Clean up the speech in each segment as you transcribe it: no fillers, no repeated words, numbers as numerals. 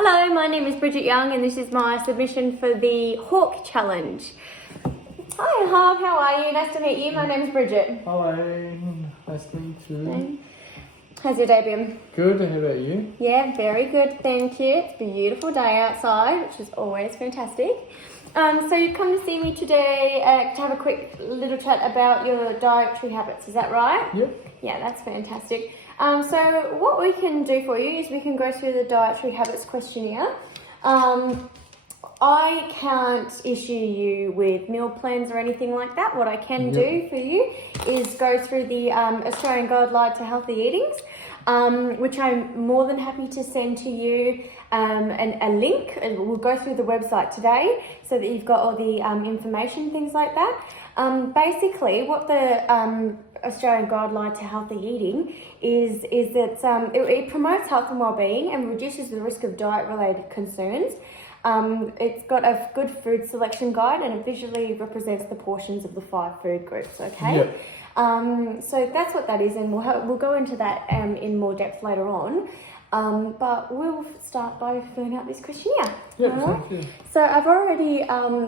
Hello, my name is Bridget Young and this is my submission for the Hawk Challenge. Hi, Harv, how are you? Nice to meet you. My name is Bridget. Hello, nice to meet you. How's your day been? Good, how about you? Yeah, very good, thank you. It's a beautiful day outside, which is always fantastic. So you've come to see me today to have a quick little chat about your dietary habits, is that right? Yep. Yeah, that's fantastic. So what we can do for you is we can go through the dietary habits questionnaire. I can't issue you with meal plans or anything like that. What I can do for you is go through the Australian Guideline to Healthy Eatings, which I'm more than happy to send to you a link. We'll go through the website today so that you've got all the information, things like that. Basically, what the Australian Guideline to Healthy Eating is that it promotes health and wellbeing and reduces the risk of diet-related concerns. It's got a good food selection guide and it visually represents the portions of the 5 food groups, okay? Yep. So that's what that is, and we'll go into that in more depth later on. But we'll start by filling out this questionnaire. Yeah, thank you. So I've already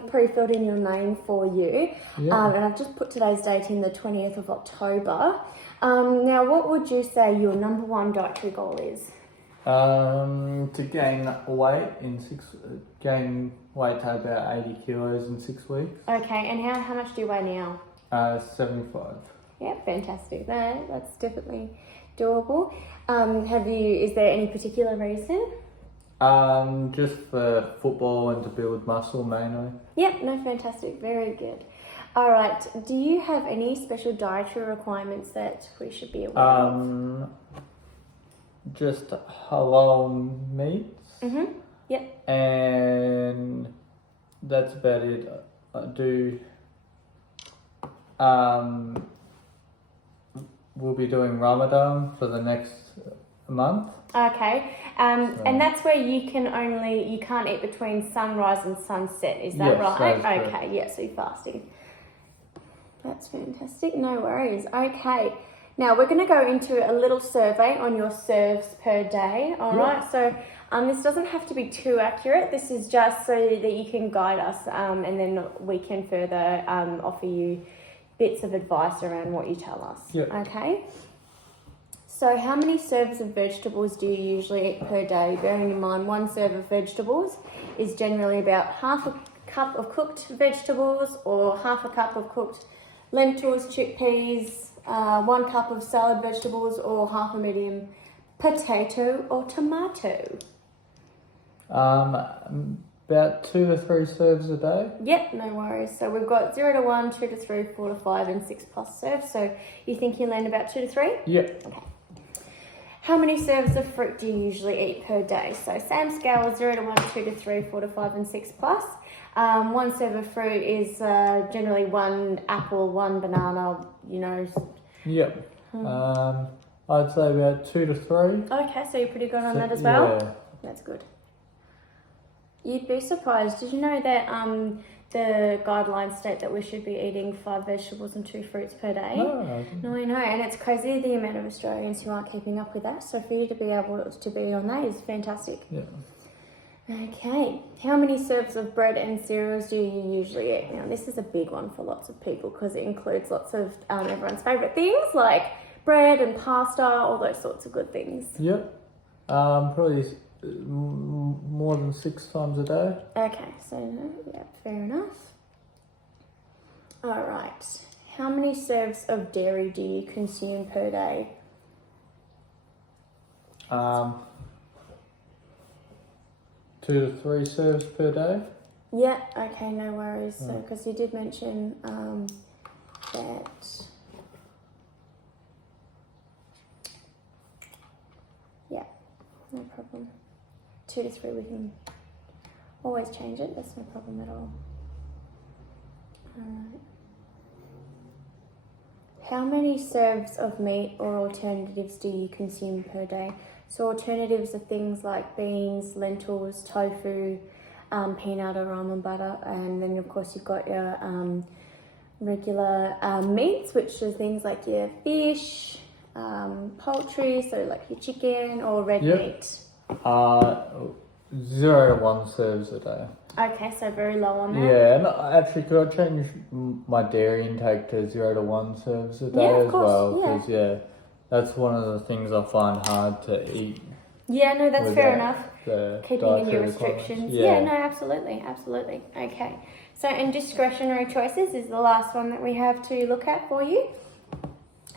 pre-filled in your name for you, and I've just put today's date in the 20th of October. Now, what would you say your number one dietary goal is? To gain weight to about 80 kilos in 6 weeks. Okay, and how much do you weigh now? 75. Yeah, fantastic. That's definitely doable. Is there any particular reason? Just for football and to build muscle mainly. Yep, no, fantastic. Very good. All right. Do you have any special dietary requirements that we should be aware of? Just halal meats. Mm-hmm. Yep. And that's about it. I do. We'll be doing Ramadan for the next month. Okay. And that's where you can't eat between sunrise and sunset. Is that right? That is correct. Okay. Yeah. So you're fasting. That's fantastic. No worries. Okay. Now we're going to go into a little survey on your serves per day. All right. So this doesn't have to be too accurate. This is just so that you can guide us, and then we can further offer you bits of advice around what you tell us. Yep. Okay. So how many serves of vegetables do you usually eat per day? Bearing in mind 1 serve of vegetables is generally about half a cup of cooked vegetables or half a cup of cooked lentils, chickpeas, 1 cup of salad vegetables or half a medium potato or tomato. About 2 to 3 serves a day. Yep, no worries. So we've got 0 to 1, 2 to 3, 4 to 5 and 6 plus serves. So you think you land about 2 to 3? Yep. Okay. How many serves of fruit do you usually eat per day? So same scale, 0 to 1, 2 to 3, 4 to 5 and 6 plus. 1 serve of fruit is generally 1 apple, 1 banana, Yep. I'd say about 2 to 3. Okay, so you're pretty good on that as well? Yeah. That's good. You'd be surprised. Did you know that the guidelines state that we should be eating 5 vegetables and 2 fruits per day? No, I know. And it's crazy the amount of Australians who aren't keeping up with that. So for you to be able to be on that is fantastic. Yeah. Okay. How many serves of bread and cereals do you usually eat? Now, this is a big one for lots of people because it includes lots of everyone's favourite things like bread and pasta, all those sorts of good things. Yep. Probably more than 6 times a day. Okay, so yeah, fair enough. All right. How many serves of dairy do you consume per day? 2 to 3 serves per day. Yeah, okay, no worries. So, because you did mention that. Yeah, no problem. 2 to 3, we can always change it. That's no problem at all. Alright. How many serves of meat or alternatives do you consume per day? So alternatives are things like beans, lentils, tofu, peanut or almond butter, and then of course you've got your regular meats, which are things like your fish, poultry, so like your chicken or red meat. 0 to 1 serves a day. Okay, so very low on that. Yeah, and actually, could I change my dairy intake to 0 to 1 serves a day Yeah, of as course, well? yeah. Because that's one of the things I find hard to eat. Yeah, no, that's fair without enough. the Keeping in your dietary restrictions. requirements. Yeah, no, absolutely, absolutely. Okay. So, and discretionary choices is the last one that we have to look at for you.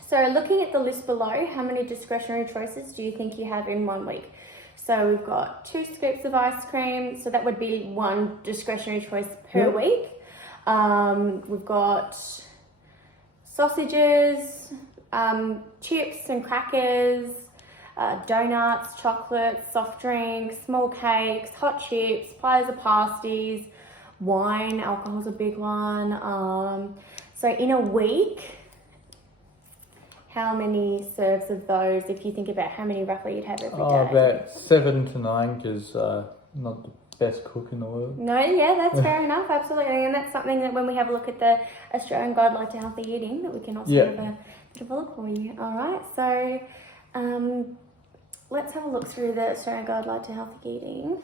So, looking at the list below, how many discretionary choices do you think you have in 1 week? So, we've got 2 scoops of ice cream, so that would be 1 discretionary choice per week. We've got sausages, chips and crackers, donuts, chocolates, soft drinks, small cakes, hot chips, pies or pasties, wine, alcohol's a big one. So in a week, how many serves of those, if you think about how many roughly you'd have every day? About 7 to 9, because not the best cook in the world. No, yeah, that's fair enough, absolutely. And that's something that when we have a look at the Australian Guideline to Healthy Eating, that we can also have a bit of a look for you. All right, so let's have a look through the Australian Guideline to Healthy Eating.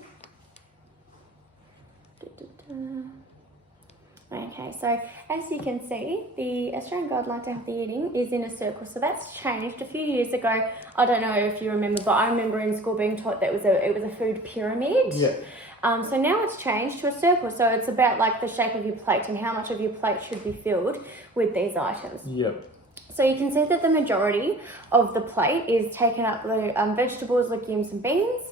Okay, so as you can see, the Australian Guideline to Healthy Eating is in a circle. So that's changed a few years ago. I don't know if you remember, but I remember in school being taught that it was a food pyramid. Yeah. So now it's changed to a circle. So it's about like the shape of your plate and how much of your plate should be filled with these items. Yep. So you can see that the majority of the plate is taken up with vegetables, legumes and beans.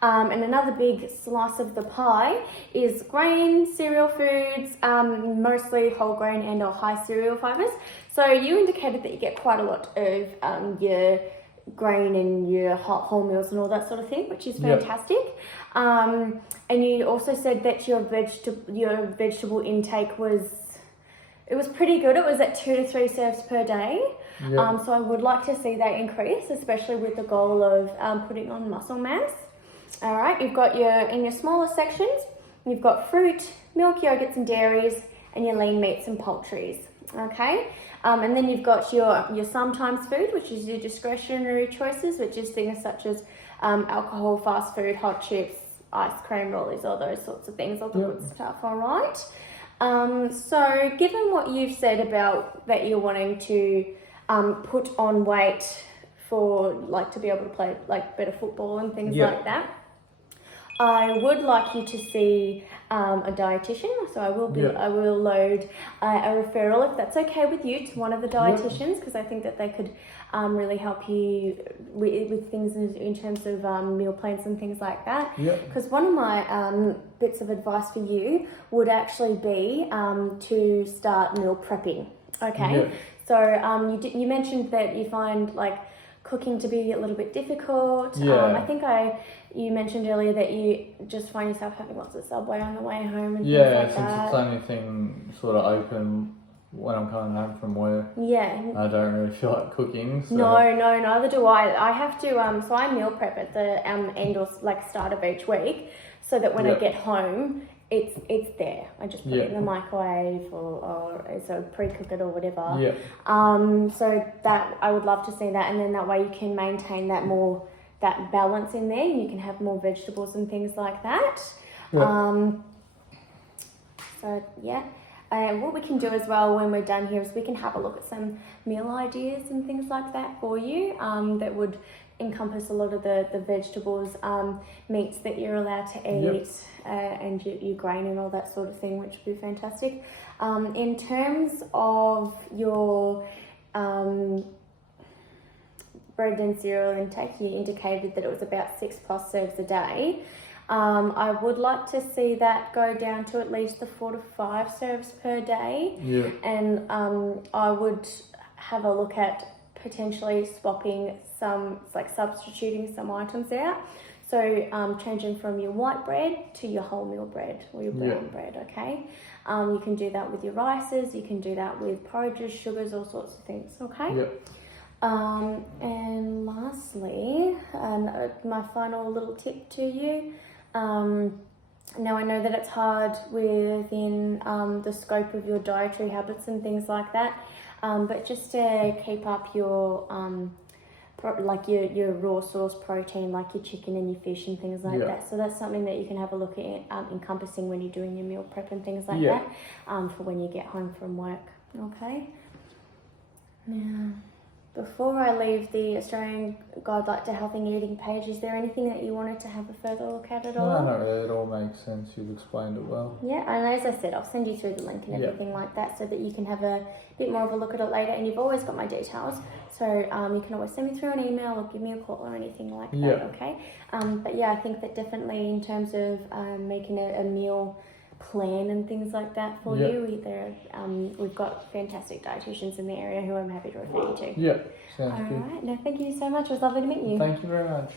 And another big slice of the pie is grain, cereal foods, mostly whole grain and or high cereal fibres. So you indicated that you get quite a lot of your grain and your whole meals and all that sort of thing, which is fantastic. And you also said that your vegetable intake was pretty good. It was at 2 to 3 serves per day. Yep. So I would like to see that increase, especially with the goal of putting on muscle mass. All right, you've got in your smaller sections, you've got fruit, milk, yogurts and dairies, and your lean meats and poultries. Okay, and then you've got your sometimes food, which is your discretionary choices, which is things such as alcohol, fast food, hot chips, ice cream, rollies, all those sorts of things, all the good stuff. All right. So given what you've said about that you're wanting to put on weight for like to be able to play like better football and things like that, I would like you to see a dietitian. So I will load a referral, if that's okay with you, to one of the dietitians, because I think that they could really help you with things in terms of meal plans and things like that. Because one of my bits of advice for you would actually be to start meal prepping. Okay, so you mentioned that you find like cooking to be a little bit difficult. I think you mentioned earlier that you just find yourself having lots of Subway on the way home and things like since that. it's the only thing sort of open when I'm coming home from work. I don't really feel like cooking. So. No, neither do I. I have to, so I meal prep at the end or like start of each week, so that when I get home, it's there. I just put it in the microwave or so pre-cook it or whatever. So that I would love to see that, and then that way you can maintain that balance in there. You can have more vegetables and things like that. What we can do as well when we're done here is we can have a look at some meal ideas and things like that for you that would encompass a lot of the vegetables, meats that you're allowed to eat, and your grain and all that sort of thing, which would be fantastic. In terms of your bread and cereal intake, you indicated that it was about 6+ serves a day. I would like to see that go down to at least the 4 to 5 serves per day. And I would have a look at potentially swapping substituting some items out. So changing from your white bread to your wholemeal bread or your brown bread, okay? You can do that with your rices, you can do that with porridges, sugars, all sorts of things, okay? And lastly, my final little tip to you, now I know that it's hard within the scope of your dietary habits and things like that, but just to keep up your like your raw source protein, like your chicken and your fish and things like that. So that's something that you can have a look at encompassing when you're doing your meal prep and things like that, for when you get home from work. Okay. Now, before I leave the Australian Guide to Healthy Eating page, is there anything that you wanted to have a further look at all? No, not really. It all makes sense. You've explained it well. Yeah, and as I said, I'll send you through the link and everything like that so that you can have a bit more of a look at it later. And you've always got my details, so you can always send me through an email or give me a call or anything like that, okay? But yeah, I think that definitely in terms of making a meal plan and things like that for you, we've got fantastic dietitians in the area who I'm happy to refer you to. Yeah, sounds good. All right, no, thank you so much. It was lovely to meet you. Thank you very much.